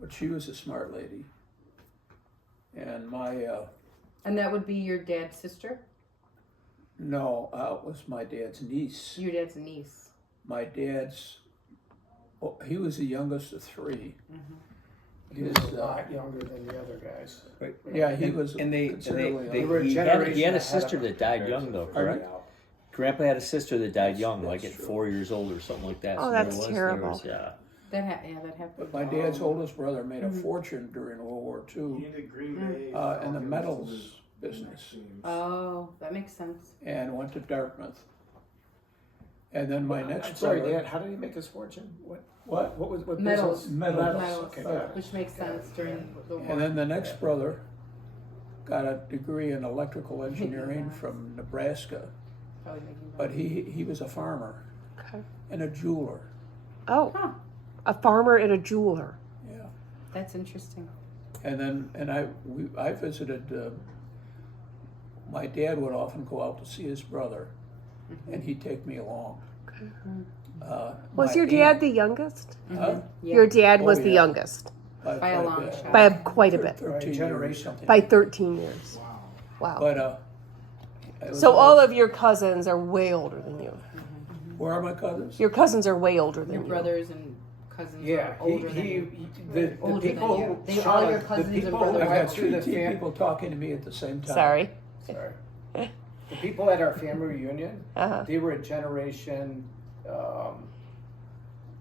But she was a smart lady. And my, And that would be your dad's sister? no, it was my dad's niece. Your dad's niece. My dad's, he was the youngest of three. He was a lot younger than the other guys. Right. Yeah, he was They were a he generation had a ahead sister of that died young, though, correct? Grandpa had a sister that died young, like at true. 4 years old or something like that. Oh, So that's there terrible. yeah. That happened. But my dad's oldest brother made a fortune during World War II in the metals business, Oh, that makes sense. and went to Dartmouth. And then my next I'm sorry, brother, Dad. How did he make his fortune? what? What Metals. business? Metals. Okay, Which makes sense during the war. And then the next brother got a degree in electrical engineering from Nebraska, Probably making but he was a farmer Okay. and a jeweler. Oh, Huh. a farmer and a jeweler. Yeah. That's interesting. And then I visited. My dad would often go out to see his brother, and he'd take me along. Okay. My Was your dad aunt- the youngest? Huh? Yeah. Your dad Oh, was the yeah. youngest By a quite long bit. shot. by quite a bit, 13 Generation. years, something. by 13 years. Wow. Wow. But it was So all of your cousins are way older than you. where are my cousins? Your cousins are way older than Your you. brothers and cousins Yeah, are older than you. the Older than people you. who They- all your cousins the and people brothers who I've went got through the three fam- people talking to me at the same time. Sorry. Sorry. The people at our family reunion, Uh-huh. they were a generation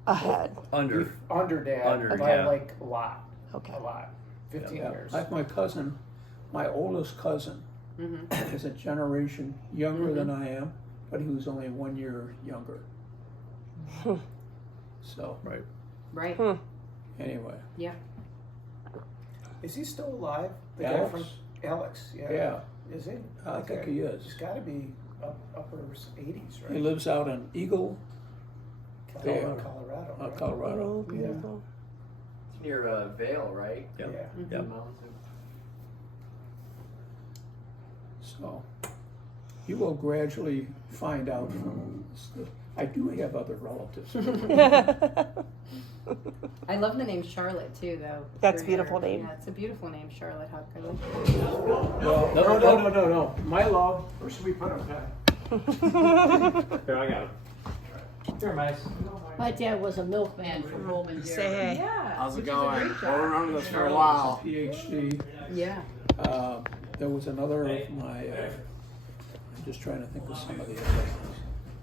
Ahead. Under. under Dad Under, by yeah. like a lot. Okay. A lot. 15 Yeah. years. Like my cousin, my oldest cousin, is a generation younger than I am, but he was only 1 year younger. So Right. Right. Hmm. anyway, Yeah. Is he still alive? The Alex? guy from Alex, yeah. yeah, Is he? I think Okay. he He's is. got to be upper 80s, right? He lives out in Eagle, Colorado, right? Colorado. Oh, beautiful. It's near Vale, right? Yep. Yeah. Yep. So you will gradually find out from this. I do have other relatives. I love the name Charlotte too, though. That's for a beautiful your- name. Yeah, it's a beautiful name, Charlotte Huckabee. Well, No. My love. Where should we put him, Pat? Here, I got him. Here, mice. My dad was a milkman from Roman Say Dairy. hey. Yeah. How's it which is a going? great We'll job. remember this for a Charlotte while. was a PhD. Yeah. There was another of my. I'm just trying to think of some of the other ones.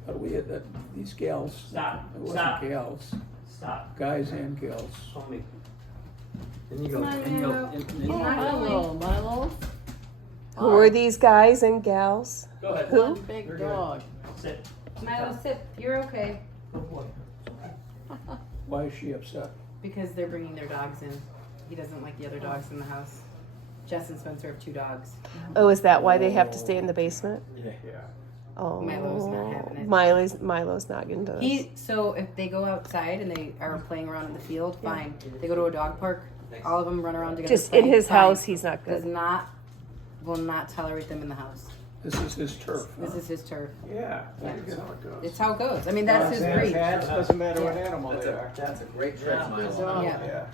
But we had these gals. Stop. It wasn't Stop. gals, Stop. guys and gals. Hold me. Then you Come go. on, Then you go. Milo. then you- Milo, Milo, Who are these guys and gals? Go ahead. Who? one big You're dog. Sit. Milo, sit. You're okay. Good boy. Why is she upset? Because they're bringing their dogs in. He doesn't like the other dogs in the house. Jess and Spencer have 2 dogs. Oh, is that why they have to stay in the basement? Yeah. Oh, Milo's not having it. Milo's not into this. So if they go outside and they are playing around in the field, fine. They go to a dog park, all of them run around together. Just in playing, his fine. house, he's not Does good. not, will not tolerate them in the house. This is his turf. This is his turf. Yeah. That's how it goes. It's how it goes. I mean, that's his breed. Doesn't matter what Yeah. animal they are. That's a great trick, Good Miles. dog. Yeah. Yeah.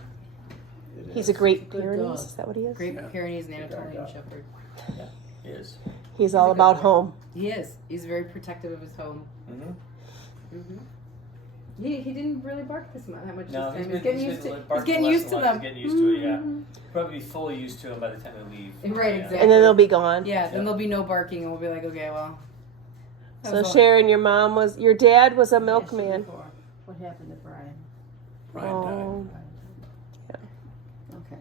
He's a great Good Pyrenees. dog. Is that what he is? Great Yeah. Pyrenees and Anatolian dog. Shepherd. He is. He's all about home. He is. He's very protective of his home. Mm-hmm. He didn't really bark that much No, this he's time. been Getting used to. He's getting used to them. He's getting used to it, yeah. Probably be fully used to him by the time they leave. Right, Yeah. exactly. And then they'll be gone. Yeah, then there'll be no barking, and we'll be like, okay, well. that So was all- Sharon, your dad was a Yes, milkman. before. What happened to Brian? Brian died. Oh, Okay.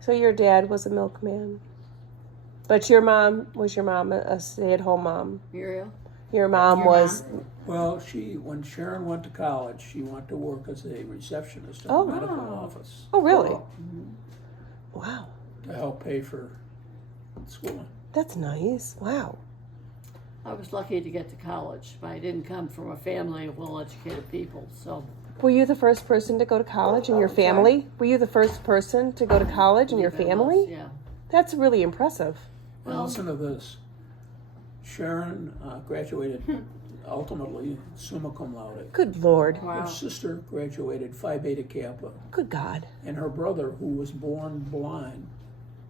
so your dad was a milkman, but your mom a stay-at-home mom? Muriel? Your mom Your was. Well, when Sharon went to college, she went to work as a receptionist in Oh. the medical Wow. office Oh, really? Cool. Wow, to help pay for schooling. that's nice. Wow. I was lucky to get to college, but I didn't come from a family of well-educated people, so. Were you the first person to go to college in your family? Were you the first person to go to college in your I was, family? Yeah. That's really impressive. And Well- listen to this. Sharon graduated ultimately summa cum laude. Good Lord. Wow. Her sister graduated Phi Beta Kappa, Good God. and her brother, who was born blind,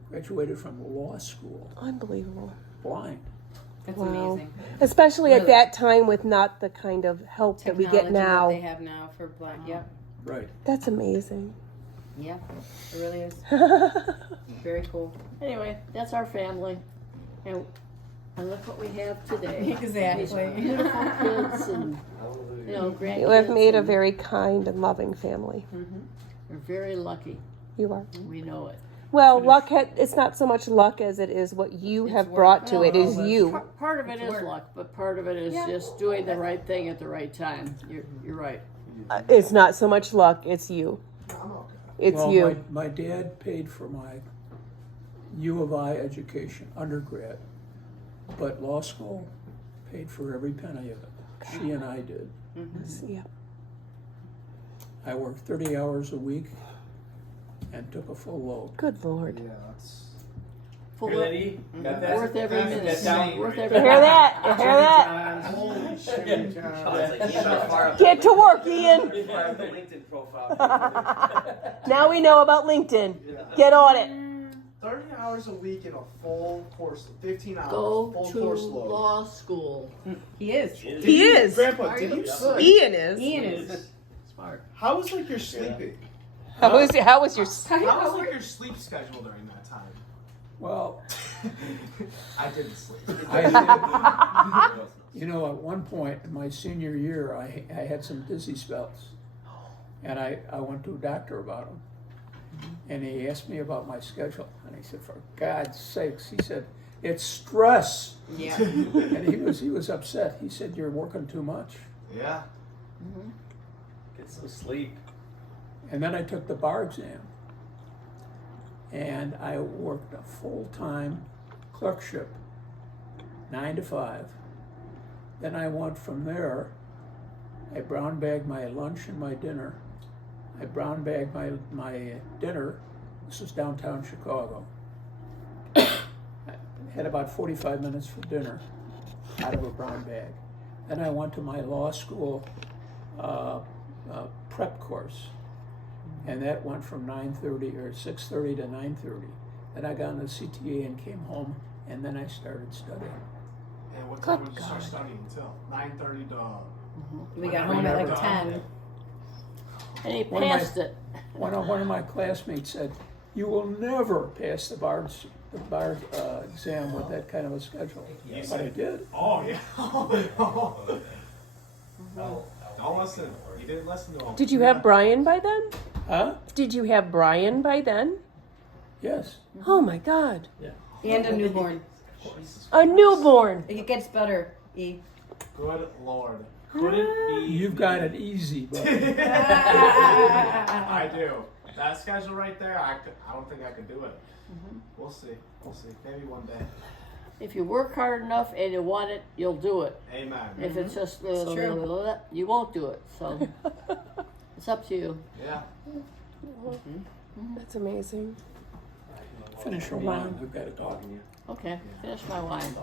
graduated from law school Unbelievable. blind. That's Wow. amazing. Especially at Really. that time with not the kind of help that we get Technology that now. they have now for blind. Yep. Right. That's amazing. Yep. It really is. Very cool. Anyway, that's our family. And look what we have today. Exactly. These beautiful kids and, grandkids. You have made a and very kind and loving family. We're very lucky. You are. We know it. Well, it's not so much luck as it is what you have brought to it, is you. Part of it is work. luck, but part of it is just doing the right thing at the right time. You're right. It's not so much luck, it's you. It's Well, you. My dad paid for my U of I education, undergrad, but law school paid for every penny of it. She and I did. Yeah. I worked 30 hours a week and took a full load. Good Lord. Yeah, that's. Full Hear that, E? Got that? worth every That's minute. down. Worth You every hear that? You hear that? Holy shit, John. Get to work, Ian. Fire up the LinkedIn profile. Now we know about LinkedIn. Get on it. 30 hours a week in a full course, 15 hours, Go full to course load. law school. He is. He is. Grandpa, did you sleep? Ian is. Ian is. Smart. How was like your sleeping? How was your How was like your sleep schedule during that time? Well, I didn't sleep. you know, at one point in my senior year, I had some dizzy spells. And I went to a doctor about them. And he asked me about my schedule. And I said, for God's sakes, he said, it's stress. Yeah. And he was upset. He said, you're working too much. Yeah. Get some sleep. And then I took the bar exam. And I worked a full-time clerkship, 9 to 5. Then I went from there. I brown bagged my lunch and my dinner. I brown bagged my dinner. This was downtown Chicago. I had about 45 minutes for dinner out of a brown bag. Then I went to my law school prep course. And that went from 9:30 or 6:30 to 9:30. Then I got on the CTA and came home, and then I started studying. And what time would you start studying until? 9:30 to. We got home at like 10. And he One of my- passed it. One of my classmates said, "You will never pass the bar exam with that kind of a schedule." But I did. Oh yeah. Don't listen. You didn't listen to him. Did you have Brian by then? Huh? Did you have Brian by then? Yes. Oh my God. And a newborn. A newborn. It gets better. E. Good Lord. Couldn't be. You've got it easy, but I do. That schedule right there, I don't think I could do it. We'll see. We'll see. Maybe one day. If you work hard enough and you want it, you'll do it. Amen. If it's just true. you won't do it. So it's up to you. Yeah. That's amazing. finish your wine. We've got to talk. Okay, finish my wine.